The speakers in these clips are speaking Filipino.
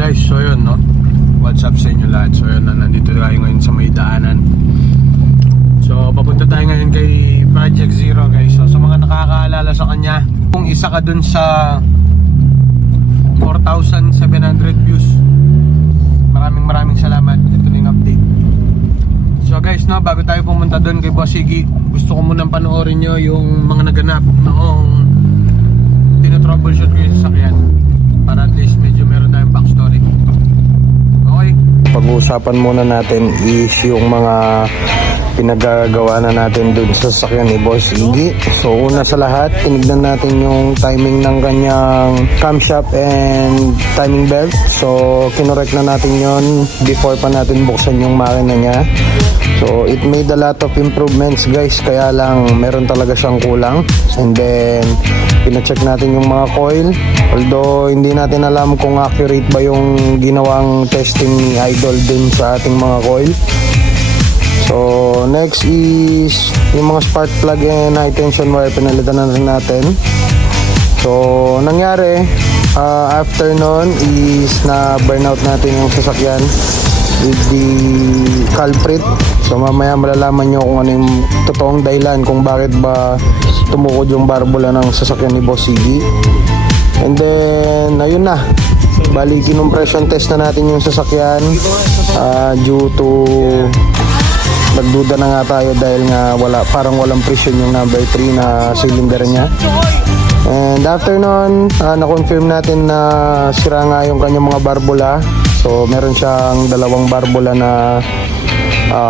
guys, so yun no, what's up sa inyo lahat. So yun, nandito tayo ngayon sa may daanan. So papunta tayo ngayon kay Project Zero guys. So sa mga nakakaalala sa kanya, kung isa ka dun sa 4,700 views, maraming salamat. Ito na yung update. So guys no, bago tayo pumunta dun kay Boss Iggy, gusto ko munang panoorin nyo yung mga naganap noong tinotroubleshoot ko yung sasakyan, para at least medyo meron tayong backstory. Okay, pag-uusapan muna natin is yung mga pinagagawa na natin dun sa sasakyan ni Boss Iggy. So una sa lahat, tinignan natin yung timing ng kanyang camshaft and timing belt. So kinorek na natin yon before pa natin buksan yung makina niya. So it made a lot of improvements guys, kaya lang meron talaga siyang kulang. And then pina-check natin yung mga coil, although hindi natin alam kung accurate ba yung ginawang testing ni Idol dun sa ating mga coil. So next is yung mga spark plug and high tension wire, pinalitan na rin natin. So nangyari after nun is na burnout natin yung sasakyan with the culprit. So mamaya malalaman nyo kung ano yung totoong dahilan kung bakit ba tumukod yung barbula ng sasakyan ni Boss Iggy. And then ayun na, bali kinumpression test na natin yung sasakyan due to nagduda na nga tayo dahil nga parang walang presyon yung number 3 na cylinder niya. And after nun, na-confirm natin na sira nga yung kanyang mga barbula. So meron siyang dalawang barbula na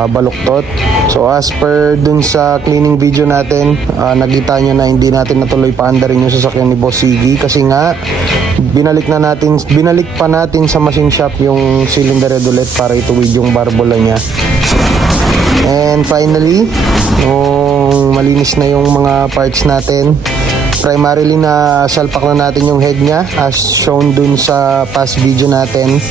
baluktot. So as per dun sa cleaning video natin, nakita nyo na hindi natin natuloy paandarin yung sasakyan ni Boss Iggy kasi nga binalik pa natin sa machine shop yung cylinder head ulit para ituwid yung barbula niya. And finally, nung malinis na yung mga parts natin, primarily na salpak na natin yung head niya as shown dun sa past video natin.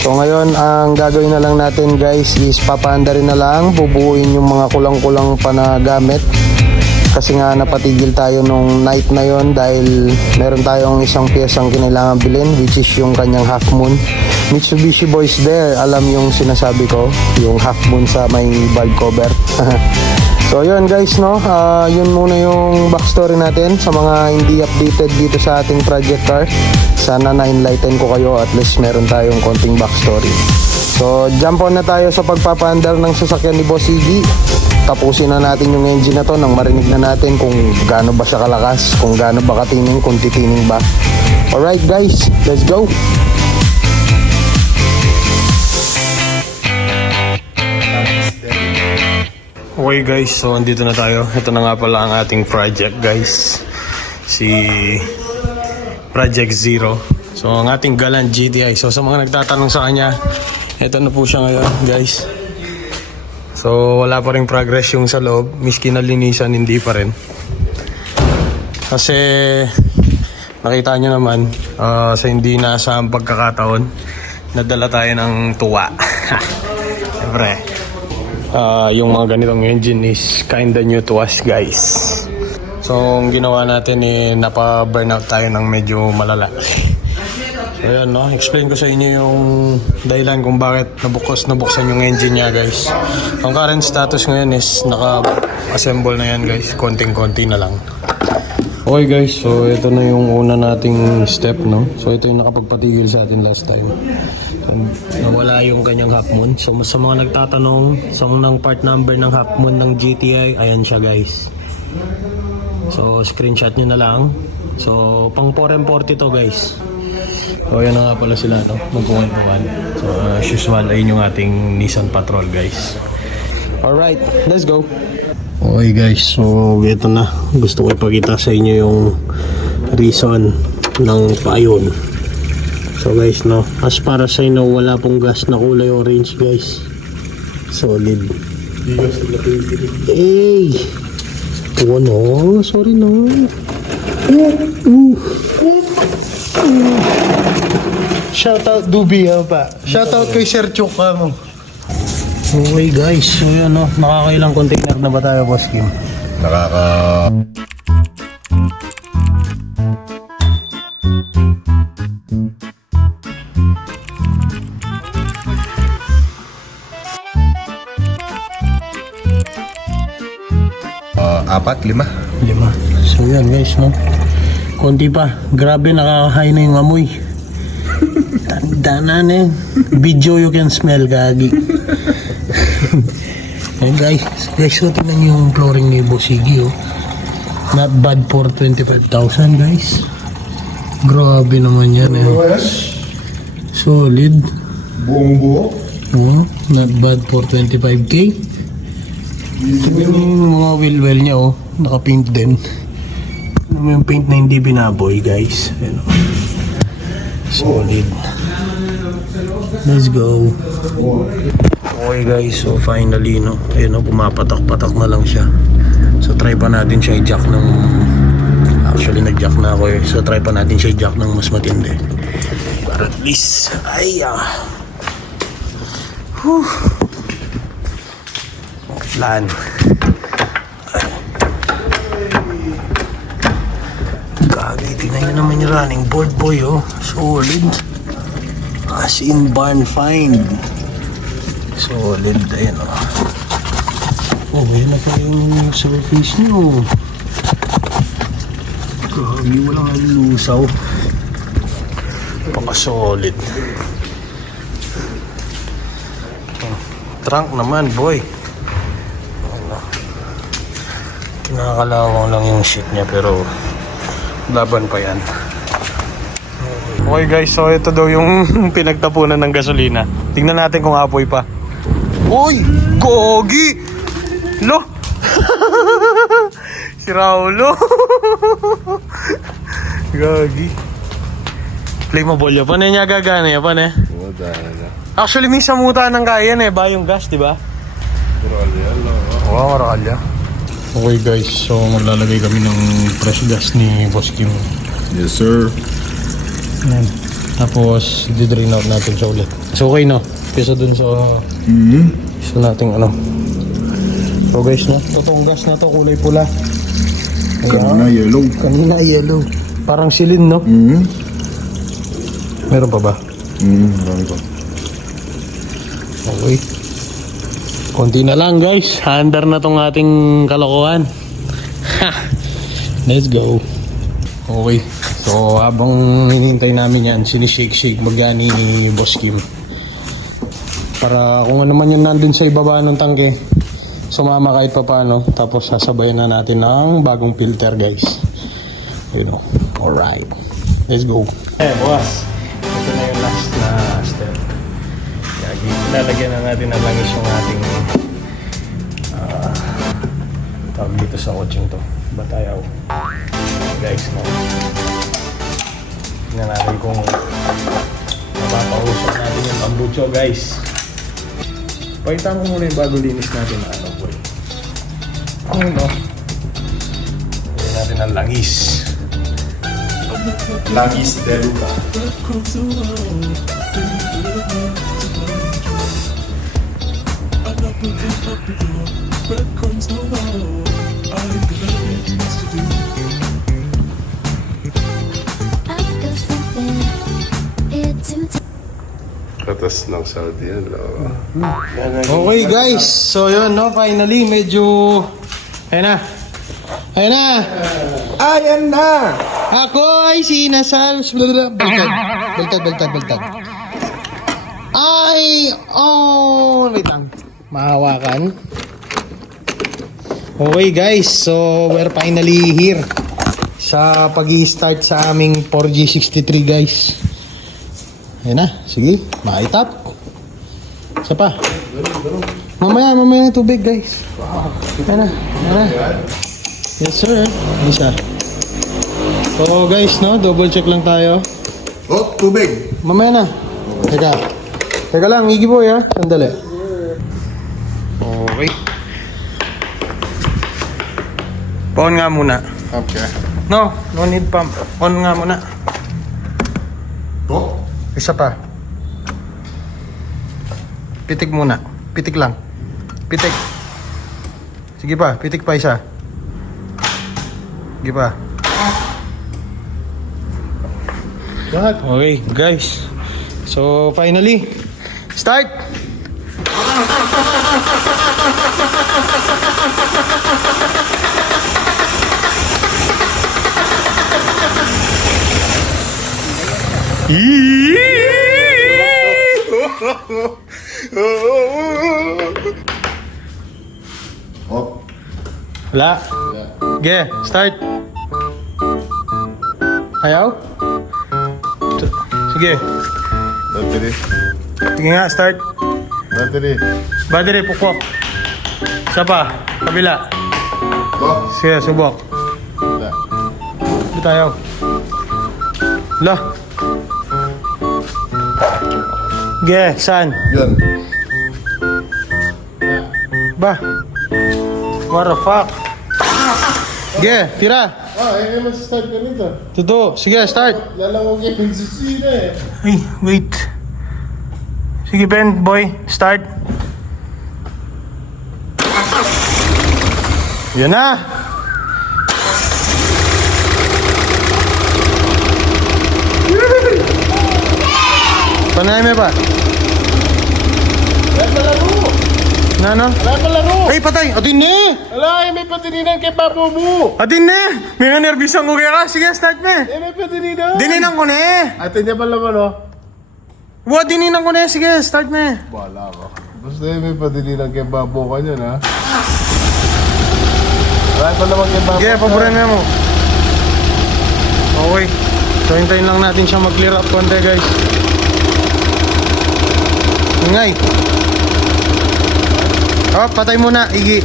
So ngayon, ang gagawin na lang natin guys is papaanda rin na lang, bubuuin yung mga kulang-kulang pa na gamit. Kasi nga napatigil tayo nung night na yon dahil meron tayong isang piyesang kinailangan bilhin, which is yung kanyang half moon. Mitsubishi boys there, alam yung sinasabi ko, yung half moon sa may valve cover. So yun guys no, yun muna yung backstory natin sa mga hindi updated dito sa ating project car. Sana na-enlighten ko kayo, at least meron tayong konting backstory. So jump on na tayo sa pagpapaandar ng sasakyan ni Boss Iggy. Tapusin na natin yung engine na to nang marinig na natin kung gaano ba siya kalakas, kung gaano ba katining, kung titining ba. Alright guys, let's go! Okay guys, so andito na tayo. Ito na nga pala ang ating project guys, si Project Zero. So ang ating Galant GTI. So sa mga nagtatanong sa kanya, ito na po siya ngayon guys. So wala pa rin progress yung sa loob, miski nalinisan hindi pa rin. Kasi nakita nyo naman sa hindi naasahang pagkakataon, nadala tayo ng tuwa. Siyempre yung mga ganitong engine is kinda new to us guys. So ang ginawa natin napa-burnout tayo ng medyo malala. So ayan no, explain ko sa inyo yung dahilan kung bakit nabuksan yung engine niya guys. Ang current status ngayon is naka-assemble na yan guys, konting-konti na lang. Okay guys, so ito na yung una nating step no. So ito yung nakapagpatigil sa atin last time. Nawala yung kanyang half moon. So sa mga nagtatanong sa unang part number ng half moon ng GTI, ayan siya guys. So screenshot nyo na lang. So pang 4M40 to guys. So yan na nga pala sila no, magkuhan-kuhan. So as usual, ayun yung ating Nissan Patrol guys. Alright, let's go. Okay guys, so ito na. Gusto ko ipakita sa inyo yung reason ng payon. So guys no, as para sa inyo, wala pong gas na kulay orange guys. Solid. Hey! No, sorry no. Shoutout Dubi pa. Shoutout kay Sir Chuk mo. Okay guys, so yun no, nakakailang container na ba tayo Boss Kim? 4, 5. 5. So yan guys, no? Konti pa. Grabe, nakakahay na yung amoy. Tanda na eh. Video you can smell, gagi. Ayun guys, so tingnan yung flooring ni Bosigi, oh. Not bad for 25,000 guys. Grabe naman yan eh. Solid. Buong buo. Oh, not bad for 25k. Tingnan yung mga wheel niya, oh. Naka-paint din. Ano yung paint na hindi binaboy guys. Ayun, oh. Solid. Let's go. Okay guys, so finally, no, ayun, no, pumapatak-patak na lang siya. So try pa natin siya i-jack ng, actually nag-jack na ako eh. So try pa natin siya i-jack ng mas matindi. Para at least, whew. Plan. Kagi, tingnan nyo naman yung running board boy, oh. Solid. As in barn find. Solid, ayun, oh. Oh, yun na pa yung surface nyo. Grabe, walang lusaw. Paka-solid. Oh, trunk naman, boy. Ano, kinakalawang lang yung shit niya, pero laban pa yan. Okay guys, so ito daw yung pinagtapunan ng gasolina. Tingnan natin kung apoy pa. Uy! Gogi! Lo! Si Raulo! Gogi. Flammable yan. Paano niya gagana yan? Paano eh? Actually, may samuta ng kaya yan eh. Bayong gas, di ba? Oo, maralya. Okay guys, so maglalagay kami ng fresh gas ni Boss Kim. Yes, sir. Ayan. Tapos, di-drain out natin siya ulit. So okay, no? Kesa dun sa isa nating ano. So guys, no? Totoong gas na to, kulay pula. Kanina yellow. Kanina yellow. Parang silin, no? Meron pa ba? Marami pa. Okay. Konti na lang guys. Handar na tong ating kalokohan. Let's go. Okay. So habang hinihintay namin yan, sinishake-shake magani ni Boss Kim. Para kung ano man yun nandun sa ibaba ng tangke, sumama kahit pa paano. Tapos sasabayan na natin ng bagong filter guys. You know. Alright. Let's go. Eh boss, ito na yung last na step. Lalagyan na natin ng langis yung ating tawag dito sa kotseng to. Batayaw. Guys, no. Tingnan natin kung mapapahusap natin yung bambucho guys. Pakitaan ko muna yung bago linis natin na ano boy. Ano? Lagyan natin ng langis. Langis deluca. Katas ng Saudi yan. Okay guys, so yun no, finally medyo ayun na. Ayun na. Ayan na! Ako ay sinasal. Baltad. Ay, oh, wait lang. Mahawakan. Okay guys, so we're finally here sa pag-i-start sa aming 4G63 guys. Ayun na, sige, maitap. Isa pa. Mamaya ng tubig guys. Ayun na. Yes sir, isa. So guys, no, double check lang tayo. Oh, tubig! Mamaya na. Teka lang, Iggy boy ha. Sandali. Okay. Pa-on nga muna. Okay. No need pump. On nga muna. Oh? Isa pa. Pitik muna. Pitik lang. Pitik. Sige pa, pitik pa isa. Sige pa. Okay, guys. So, finally, start! Oh. Wala. Ge, start. Ayaw? Sige. Battery. Sige nga, start. Battery. Battery, pukpok. Isa pa. Kabila. Oh. Sige, subok. Wala. Dito tayo. La. Ge, saan? Yan. Ba? What the fuck? Ge, tira. Eh, mas-start ka nito. Totoo. Sige, start. Lalawag yung susina eh. Ay, wait. Sige, Ben, boy. Start. Yan na. Panay mo ba? Wala pa laro. Na, no? Wala pa laro. Ay, patay. Atin na. Wala, may patininan kay Papa mo. Atin na. May nervous ang kaya ka. Sige, start na. May patininan. Dininan ko na. Ate niya pala man oh. Wa, dininan ko na. Sige, start na. Wala ko. Basta may patininan kay Babo ka niyan ha. Wala pa naman kay Babo. Sige, paborin mo. Okay. So, hintayin lang natin siya mag-clear up konti, guys. Ingay. Oh, patay muna, Igi.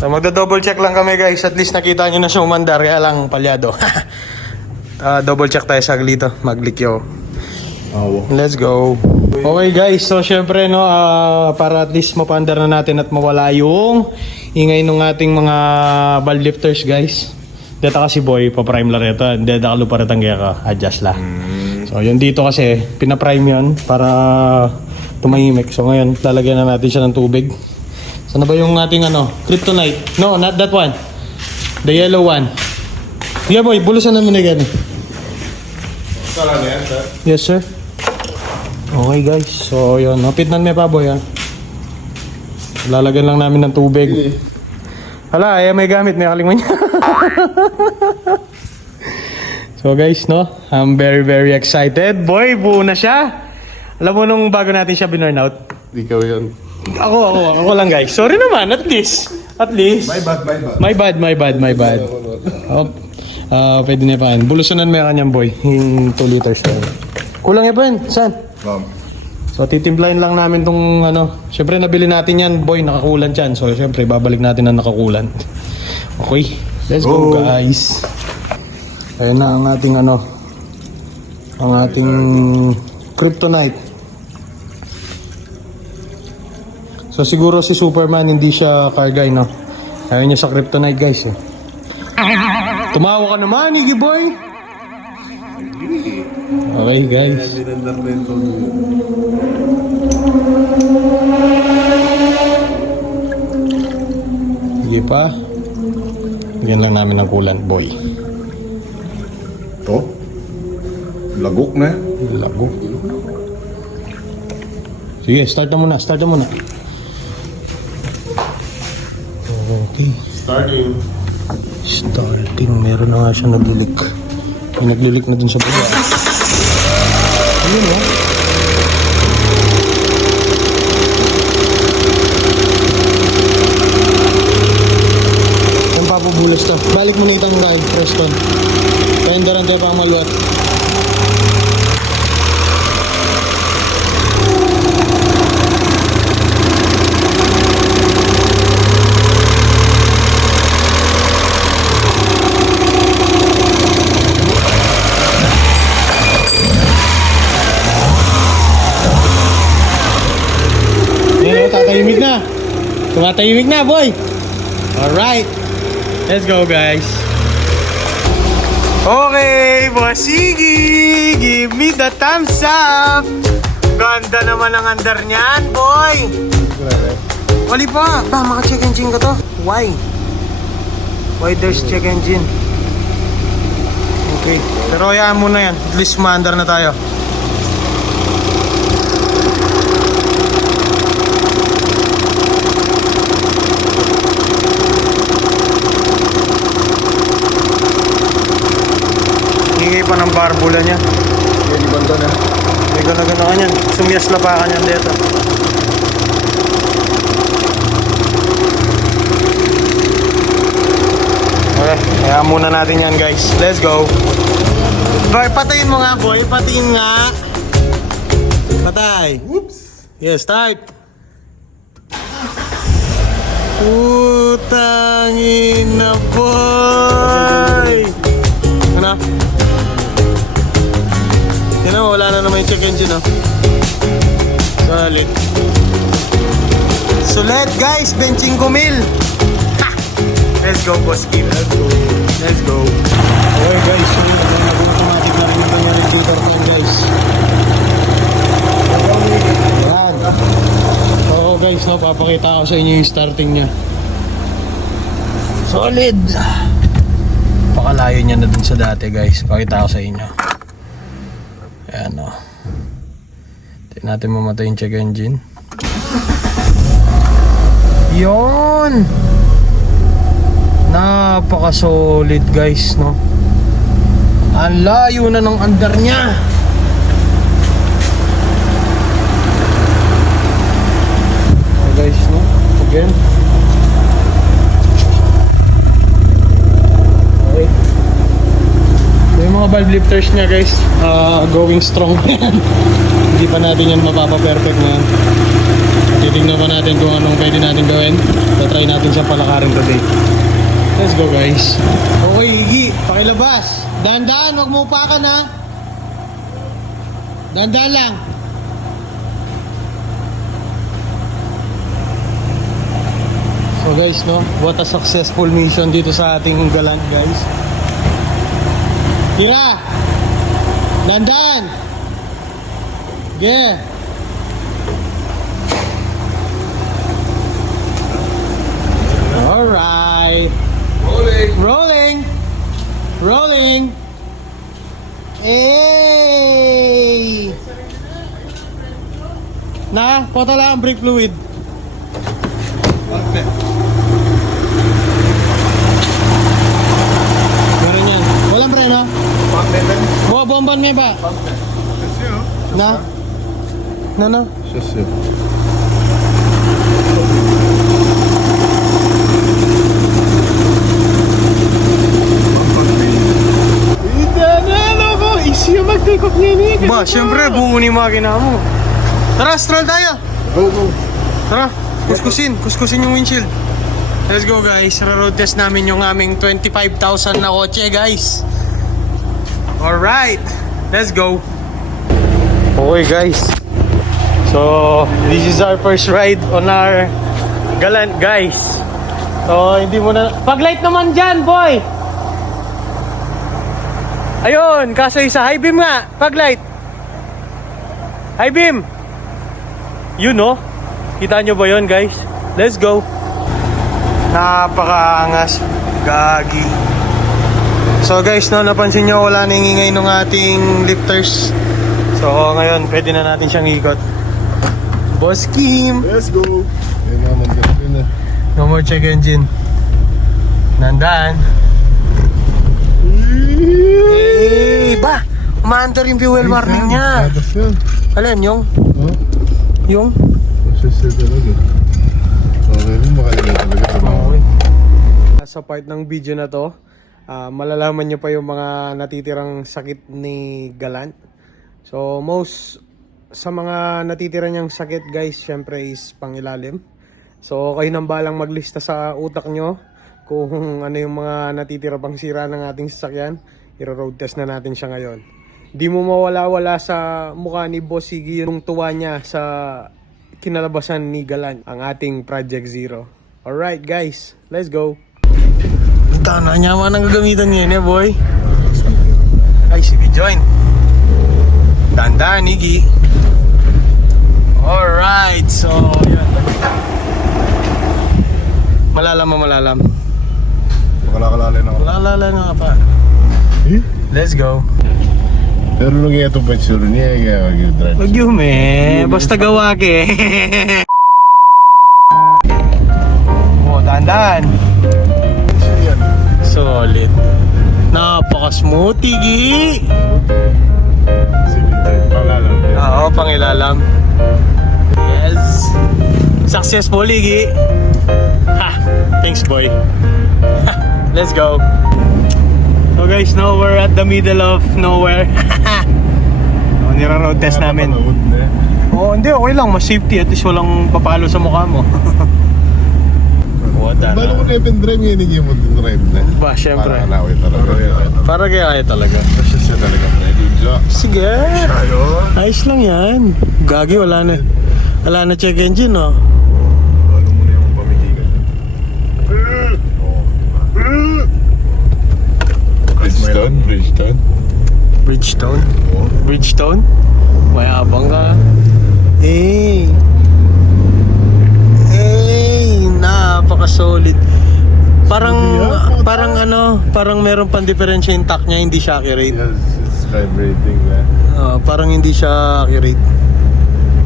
So, magda-double check lang kami, guys. At least nakita nyo na siya umandar, kaya lang palyado. Double check tayo saglito. Mag-likyo. Let's go. Okay, guys. So, syempre, no, para at least mapandar na natin at mawala yung ingay ng ating mga valve lifters, guys. Dito kasi boy, pa-prime lang ito. Dito ka luparatang kaya ka. Adjust lang. So, yun dito kasi, pina-prime yun para tumahimik. So, ngayon, lalagyan na natin siya ng tubig. Sana ba yung ating ano? Kryptonite? No, not that one. The yellow one. Yeah, boy. Bulusan namin na gano'n. Sala na yan, sir. Yes, sir. Okay, guys. So, yun. Napitnan mo pa, boy, ha? Lalagyan lang namin ng tubig. Hala, may gamit. May kalimang niya. So, guys, no? I'm very, very excited. Boy, buo na siya. Alam mo nung bago natin siya binurnout? Ikaw yun. Ako lang, guys. Sorry naman, at least. My bad. Oh, pwede na pa. Bulusunan mo yung kanyang boy. Yung 2 liters. Kulang yan pa yun. Saan? So, titimplahin lang namin tong ano. Siyempre, nabili natin yan, boy. Nakakulan yan. So, siyempre, babalik natin ang nakakulan. Okay. Let's go, guys. Ayun na ang ating ano. Ang ating kryptonite. So, siguro si Superman hindi siya kargay, no? Ayaw niya sa kryptonite, guys, eh. Tumawa ka naman, Iggy boy! Okay, guys. Sige pa. Bigyan lang namin ng coolant, boy. To? Lagok na. Lago. Sige, start na muna. Okay. Starting. Meron na nga siya naglilik. May naglilik na dun sa baba. Ayun, oh. Ang papabulas to. Balik mo na itang dahil, Preston. Pahindaran tayo pang maluwat. Tatahimik na. Tumatahimik na, boy. Alright. Let's go, guys. Okay, Bossigi. Give me the thumbs up. Ganda naman ang andar niyan, boy. Wali pa. Maka-check engine ka to. Why? Why there's check engine? Okay. Pero hayaan muna yan. At least maandar na tayo. Hingay pa ng barbula niya. May banda na. May gana-gana ka niyan. Sumiyas la pa ka niyan dito. Okay, kaya muna natin yan guys. Let's go. Boy, patayin mo nga boy. Patayin nga. Patay. Oops! Yeah, start. Putangin na boy. Ano? Yan na, wala na naman yung check engine, oh. Solid. Sulit, guys. Benching kumil. Ha! Let's go, boss Kim. Let's go. Let's go. Okay, guys. So, nag-automatic na rin ito yung regulator ko, guys. Yan. Oo, guys, no, papakita ko sa inyo yung starting niya. Solid. Pakalayo niya na dun sa dati, guys. Pakita ko sa inyo. Ayan o. Tignan natin mamatay yung check engine. Yun! Napaka-solid guys, no? Ang layo na ng andar niya! Okay guys, no? Again. Okay. Yung mga valve lifters niya guys, going strong pa yan. Hindi pa natin yan mapapa-perfect na yan. Titignan pa natin kung anong pwede natin gawin. Try natin siya palakarin today. Let's go guys. Okay Iggy, pakilabas. Dahan-dahan, wag mo upakan ha. Dahan-dahan lang. So guys, no, what a successful mission dito sa ating Galant guys. Tira! Dandan! Ge! Alright! Rolling! Rolling! Rolling! Hey! Na, pota lang ang brake fluid. Meron yan. Walang preno? Bomban may ba? Na? Na? Sasyo. Itanalo ko! Easy yung mag-take off niya ni. Ba, syempre buo ni makina mo. Tara, stroll tayo! Go, go! Tara, kuskusin yung windshield. Let's go guys, road test namin yung aming 25,000 na kotse guys. Alright, let's go. Okay guys, so this is our first ride on our Galant guys. So hindi mo na, paglight naman dyan boy. Ayun, kaso isa, high beam nga, paglight. High beam. Yun no, kita nyo ba yun guys? Let's go. Napakaangas, gagi. So guys, no, napansin nyo wala nang ingay ng ating lifters. So ngayon, pwede na natin siyang ikot. Boss Kim! Let's go! Ayun nga, nandun na. No more check engine. Nandaan. Hey, ba? Umaandar yung fuel warning niya. Tapos yun. Alin, yung? Huh? Yung? Masasya talaga. Okay rin, makalagay talaga. Okay. Sa part ng video na to, malalaman nyo pa yung mga natitirang sakit ni Galant. So most sa mga natitira niyang sakit guys, syempre is pangilalim. So kayo nang balang maglista sa utak nyo kung ano yung mga natitira pang sira ng ating sasakyan. I-road test na natin siya ngayon. Di mo mawala-wala sa mukha ni Boss Iggy yung tuwa niya sa kinalabasan ni Galant, ang ating Project Zero. Alright guys, let's go. Tana niya man ang gagamitan niya boy. Ay, sige join. Dandan, Iggy. Alright, so yan. Malalam. Makalakalalay na ako. Malalala na ka pa. Eh? Let's go. Pero nung ito pa sure niya, kaya mag-drive. Wag yun basta gawa ke. Oh, dandan. Yan. Solid. Napaka-smooth, Iggy. Sige. Successful, Iggy. Ha! Thanks, boy. Let's go. So guys, now we're at the middle of nowhere. Nira-road test namin. Hindi, okay lang. Mas safety. At least walang papalo sa mukha mo. Balo ko na yung drive ngayon, hindi mo din drive na. Ba, syempre. Para anawin talaga. Para kaya talaga. Kasi siya talaga pwede. Sige. Ayun. Ayos lang yan. Gagi, wala na check engine, no? Balo mo na yung pamigigan. Bridgestone? Bridgestone? Bridgestone? Mayabang ka. Napaka-solid. Parang meron pang differential yung tack niya, hindi siya accurate. Yes, it's vibrating na. Parang hindi siya accurate.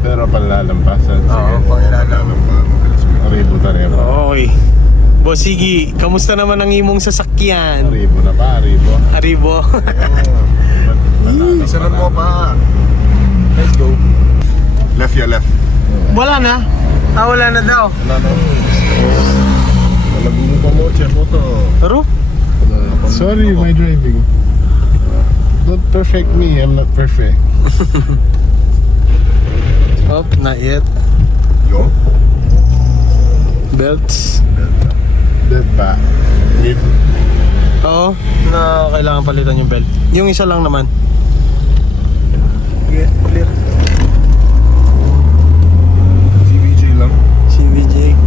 Pero panlalampasan. Oo, panlalampasan. Aribo na rin. Okay. Boss Iggy, kamusta naman ang imong sasakyan? Aribo na pa, aribo. Aribo. Isa na mo pa. Let's go. Left ya, left. Wala na? Wala na daw. Wala na. Malagulo pa mo, check mo to. Pero? Sorry, my driving. Don't perfect me, I'm not perfect. Oh, not yet. Yo? Belts. Dead pa. Need. Oo, na kailangan palitan yung belt. Yung isa lang naman. Okay, clear. CVJ lang. CVJ.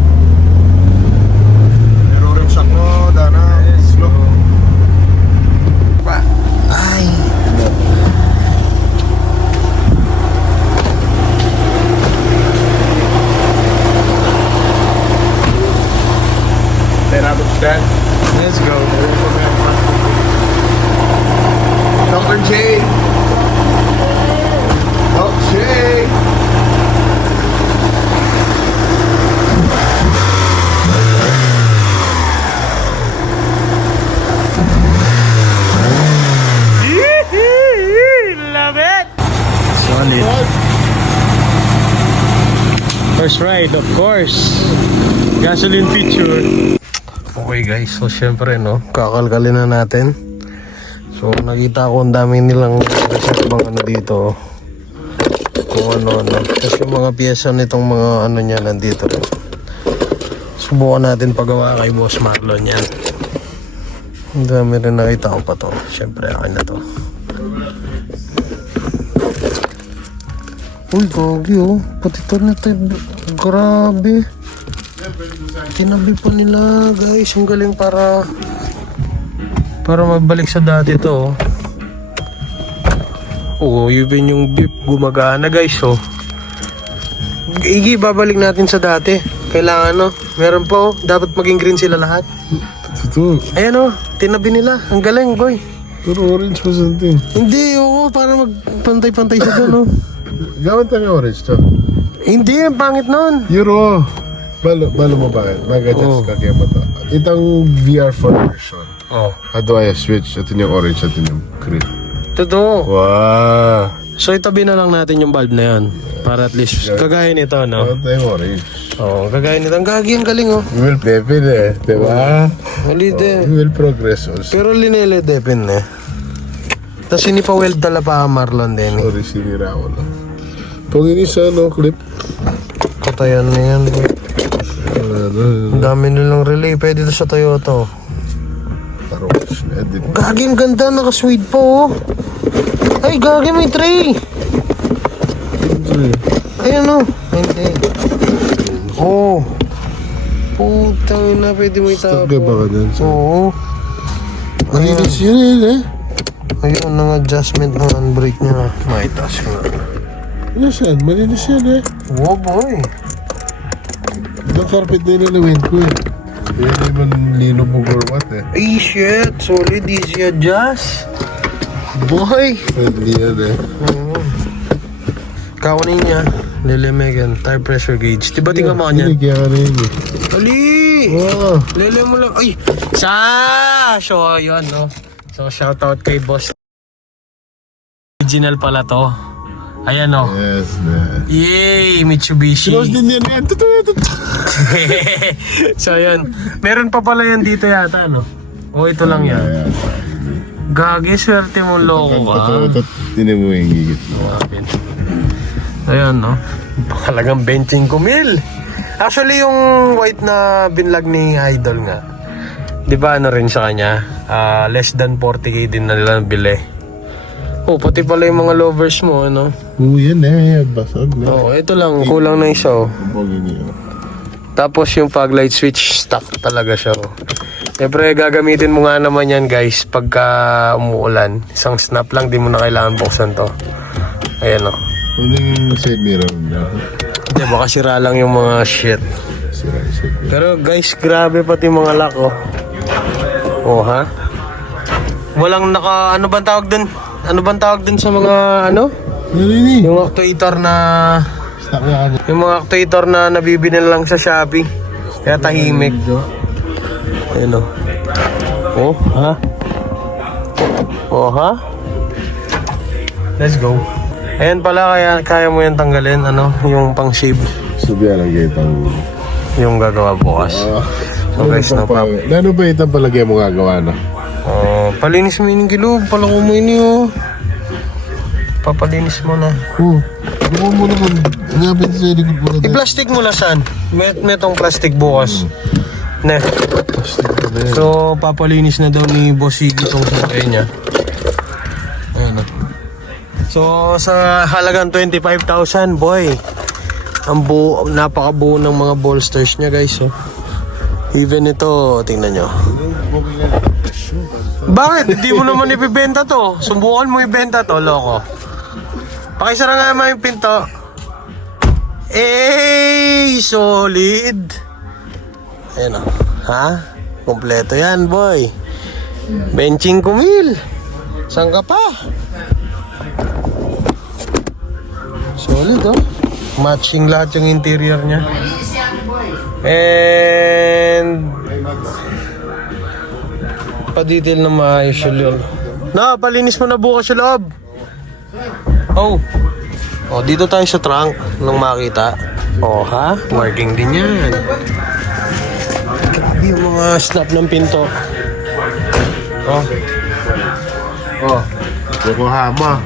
Pero rin shock mo, Dana. Slow. Ay. Stand. Let's go. Dr. J. Dr. J. Love it. Solid. First ride, of course. Gasoline feature. Okay guys, so syempre no, kakalkalin na natin. So nakita ko ang dami nilang reservang ano dito. Kung ano. Tapos yung mga pyesa nitong mga ano niya nandito rin. Subukan natin pagawa kay Boss Marlon yan. Ang dami rin nakita ko pa to. Syempre akin na to. Uy, gagi oh. Pati to nito. Grabe. Tinabi po nila guys. Ang galing para mabalik sa dati to. Oh, even yung beep gumagana guys oh. Iggy, babalik natin sa dati. Kailangan no. Meron po. Dapat maging green sila lahat. Ito. Ayan oh. Tinabi nila. Ang galing boy. Pero orange pa something. Hindi oo. Para magpantay-pantay sa doon oh. Gawin tayo orange to. Hindi. Ang pangit nun. Euro. Balo mo bakit? Mag-adjust ka kaya mo to. Itang VR4 version. Oh. Ato ay switch. Ito yung orange at yung green. Totoo. Wow. So itabi na lang natin yung bulb na yan. Para at least kagaya nito no. Ito yung orange. Oo, kagaya nito. Ang gagi, ang galing oh. We will depend eh. Diba? Mali din. We will progress also. Pero linele depend eh. Tapos hindi pa weld dala pa Marlon din eh. Sorry, sinira ko lang. Pag inisa no, clip. Katayan na yan. Ang dami nilang relay. Pwede to sa Toyota oh. Tarosh na edit. Gagi, ang ganda. Naka-suede pa oh. Ay, gagi, may tray. Ayan oh. Hindi. Oh. Putang na, pwede mo itapo. Stop ka ba ka dyan? Oo. Malinis yun eh. Ayun, ang adjustment ng handbrake niya. May task nga. Yes yan, malinis yan eh. Wow boy. Yung carpet na nilawin ko eh. Hindi naman linubog or what eh. Ay shit, solid, easy adjust. Boy. Friendly yan eh. Kaunin niya. Lele Megan, tire pressure gauge. Diba tingnan mo kanya? Binigyan ka rin eh. Ali! Wow. Lele mo lang. Ay! So, yun, no? So, shoutout kay boss. Original pala to. Ayan o. Yes, man. Yay! Mitsubishi. Close din yan, man. Totoo. So ayan. Meron pa pala yan dito yata, no? O ito lang yan. Gagi, swerte mo loko ka. Tinan mo yung gigit. Ayan, no? Talagang 25,000. Actually, yung white na binlag ni Idol nga, di ba ano rin sa kanya? Less than 40k din na nila bili. Oh, pati pala yung mga lovers mo, ano? Oo, yan eh. Basag na. Oh, ito lang. Kulang na isa, oh. Tapos yung fog light switch, stock talaga siya, oh. Siyempre, gagamitin mo nga naman yan, guys, pagka umuulan. Isang snap lang, di mo na kailangan buksan to. Ayan, oh. Ano yung side mirror na? Hindi, baka sira lang yung mga shit. Sira yung side mirror. Pero guys, grabe pati mga lock, oh. Oh, ha? Walang naka, ano bang tawag dun? Ano bang tawag dun sa mga, ano? Narinig. Yung actuator na, Stop na kanya. yung mga actuator na nabibili lang sa Shopee. Kaya tahimik. Ayun, oh. Oh, ha? Oh, ha? Let's go. Ayan pala, kaya mo yan tanggalin, ano? Yung pang shave. Subiyan ang gaitang. Yung gagawa bukas. So guys, no problem. Lalo ba itang palagay mo gagawa na? Oh, palinis mo yung gilog, palako mo ini, oh. Papalinis mo na. Oo. Ano mo naman? Ngapit sa likod mo na. I-plastic mo na saan? May tong plastic bukas. Ne. So, papalinis na daw ni Boss Iggy itong sakay niya. Ayan, oh. So, sa halagang 25,000, boy. Ang napakabuo ng mga bolsters niya, guys, oh. Even ito, tingnan nyo. Bakit? Hindi mo naman ibibenta to. Subukan mo ibenta to, loko. Pakisara nga naman yung pinto. Eh, solid. Ayan, o. Ha? Kompleto yan, boy. 25,000. Saan ka pa? Solid, oh. Matching lahat yung interior niya. And pa-detail na maayos yun. Na, palinis mo na bukas yung loob. Oh. Oh, dito tayo sa trunk nung makita. Oh, ha? Working din yan. Grabe yung mga snap ng pinto. Oh. Oh. Yokohama.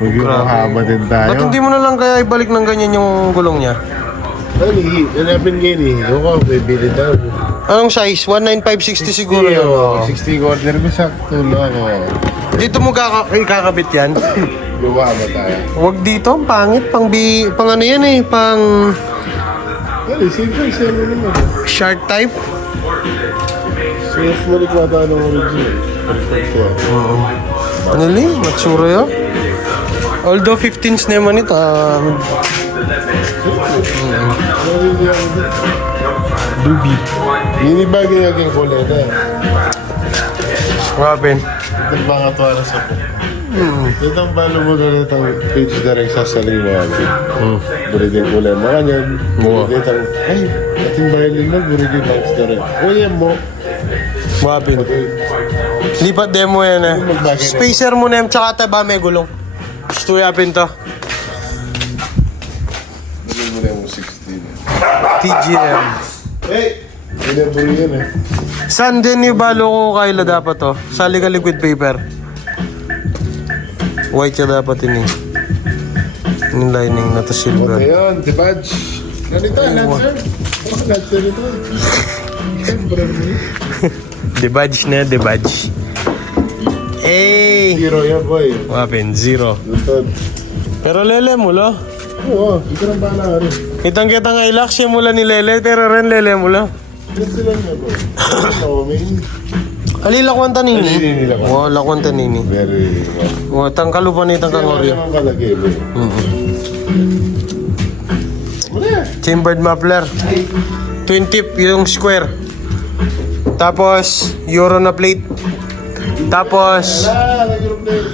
Mag-Yokohama din tayo. Ba't hindi mo na lang kaya ibalik ng ganyan yung gulong niya? Ano, hanapin ngayon eh. Yoko, bibili daw. Anong size? 19560 siguro yun. Oh. 60 order ko sakto lang. Dito mo kakabit yan? Yokohama tayo. Huwag dito, pangit. Pang ano yan eh, pang Ano, safe mo naman. shark type. Safe mo rin kwata ng original. Perfect siya. Ano li? Matsura yun? Although 15s naman ito. Doobie. Hindi ba ginaging kuleta eh? Rapin. Ito ba nga tuwa na sa po? Ito ang balo mo na ito page na rin sasaling mo ako. Buridin kulay mo kanyan. Buridin ang, ay, ating violin mo, buridin bounce na rin. O yan mo. Rapin. Lipat demo yan eh. Spacer mo na yan, tsaka taba may gulong. Gusto yapin to. Buridin mo na yung 16. TGM. Hey! Binaburi yan eh. Saan din yung balo ko kaila dapat to? Sali ka liquid paper. White siya dapat ini. Yung lining na to silver. Ayun, the badge. Ganito, Lancer. Oh, Lancer ito. Siyempre. The badge na, the badge. Eh! Zero yan, boy. Wapin, 0. Lutod. Pero lele mo lo. Oo, ito lang bala rin. Kitang-kita nga ilaksya mula ni Lele, pero ren Lele mula. Ito lang yan, boy. Ito, may... Ali lakwanta nini. Alili lakwanta. Wow, lakwanta nini. Very... Wow, tangkalupan ni tangkangori. Kaya naman kalagay, boy. Wala yan. Chambered muffler. Twin tip yung square. Tapos Euro na plate. Tapos Wala, nag-group na yun.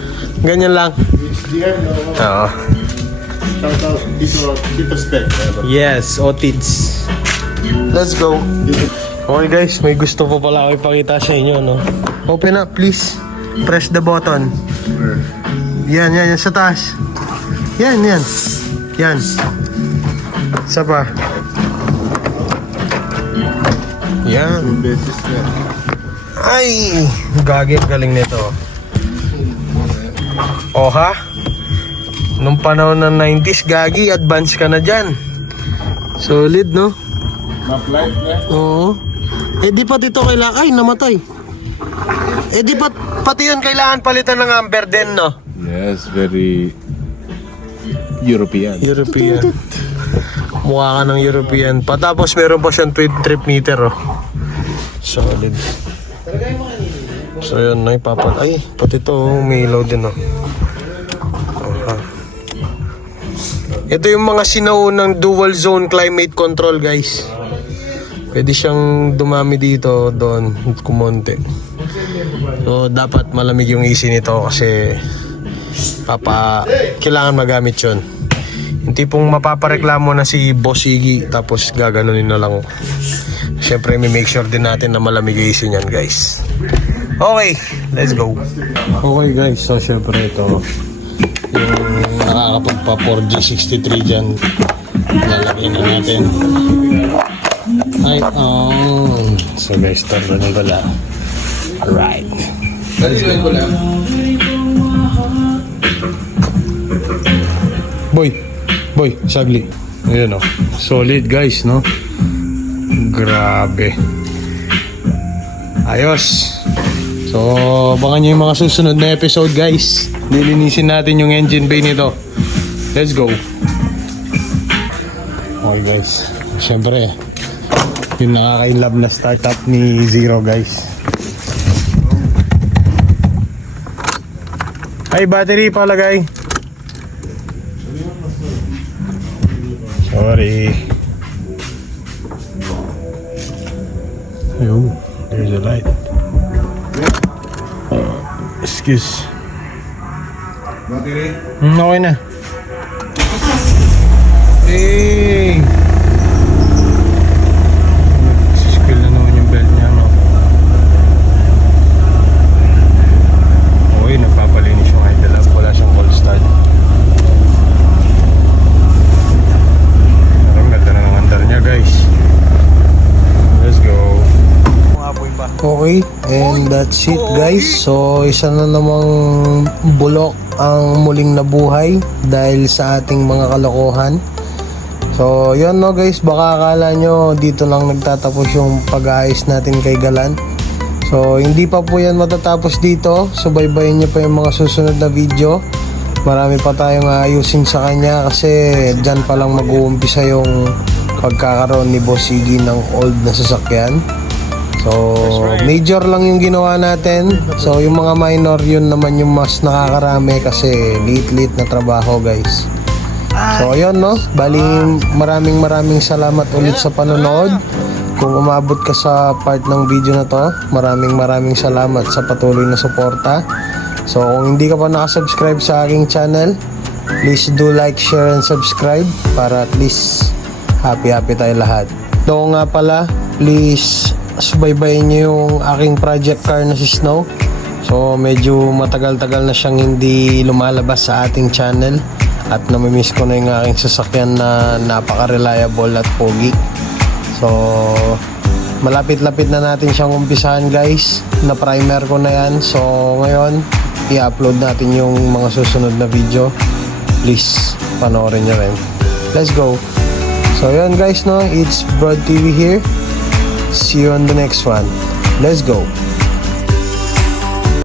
ganyan lang. HDM, no? Oo. Dito spec. Yes, otids. Let's go. Okay guys, may gusto po pala ako ipakita sa inyo, no? Open up, please. Press the button. Yan, sa taas. Yan. Yan. Isa pa. Yan. Beses na. Ay, galing nito. Oh ha? Nung panahon ng 90s, gagi, advance ka na dyan. Solid, no? Map-light na. Oo. Eh di pati ito kailangan, ay namatay. Eh di pati yun kailangan palitan ng amber din, no? Yes, very European. Mukha ka ng European. Patapos meron pa siyang trip meter, oh. Solid. So yun, ay pati ito, oh, may ilaw din, oh. Ito yung mga sinaunang dual zone climate control, guys. Pwede siyang dumami dito, doon, kumonte. So dapat malamig yung AC nito kasi kailangan magamit yun. Yung tipong mapapareklamo na si Boss Iggy tapos gaganunin na lang. Siyempre may make sure din natin na malamig yung AC niyan, guys. Okay, let's go. Okay, guys, so siyempre ito yung nakakapagpa 4G63 dyan, lalagyan na natin. Ay, so guys, turn na pala. Alright. Gagawin ko lang. Boy, sagli. Ayan, oh. Solid, guys, no? Grabe. Ayos. So, abangan nyo yung mga susunod na episode, guys. Lilinisin natin yung engine bay nito. Let's go. Okay, guys. Siyempre, yung nakaka-inlove na startup ni Zero, guys. Ay, battery palagay. Sorry. Ayun, there's a light. Excuse. Battery? Okay na. Hey! Skill na naman yung belt niya, no? Okay, nagpapalinis yung idle up. Wala siyang cold start. Ang ganda na ng andar niya, guys. Let's go. Okay, and that's it, guys. So, isa na namang bulok ang muling nabuhay dahil sa ating mga kalokohan. So, yun, no, guys. Baka akala nyo dito lang nagtatapos yung pag-aayos natin kay Galan. So, hindi pa po yan matatapos dito. Subaybayin nyo pa yung mga susunod na video. Marami pa tayong ayusin sa kanya kasi dyan pa lang mag-uumpisa yung pagkakaroon ni Boss Iggy ng old na sasakyan. So, major lang yung ginawa natin. So, yung mga minor, yun naman yung mas nakakarami kasi liit-liit na trabaho, guys. So, ayun, no? Bali, maraming salamat ulit sa panonood. Kung umabot ka sa part ng video na to, maraming salamat sa patuloy na suporta. So, kung hindi ka pa nakasubscribe sa aking channel, please do like, share, and subscribe para at least happy tayo lahat. So, nga pala, please subaybayin nyo yung aking project car na si Snow. So medyo matagal-tagal na siyang hindi lumalabas sa ating channel at namimiss ko na yung aking sasakyan na napaka-reliable at pogi. So malapit-lapit na natin siyang umpisahan, guys. Na primer ko na yan. So ngayon i-upload natin yung mga susunod na video. Please panoorin nyo rin. Let's go. So yun, guys, no, it's Broad TV here. See you on the next one. Let's go.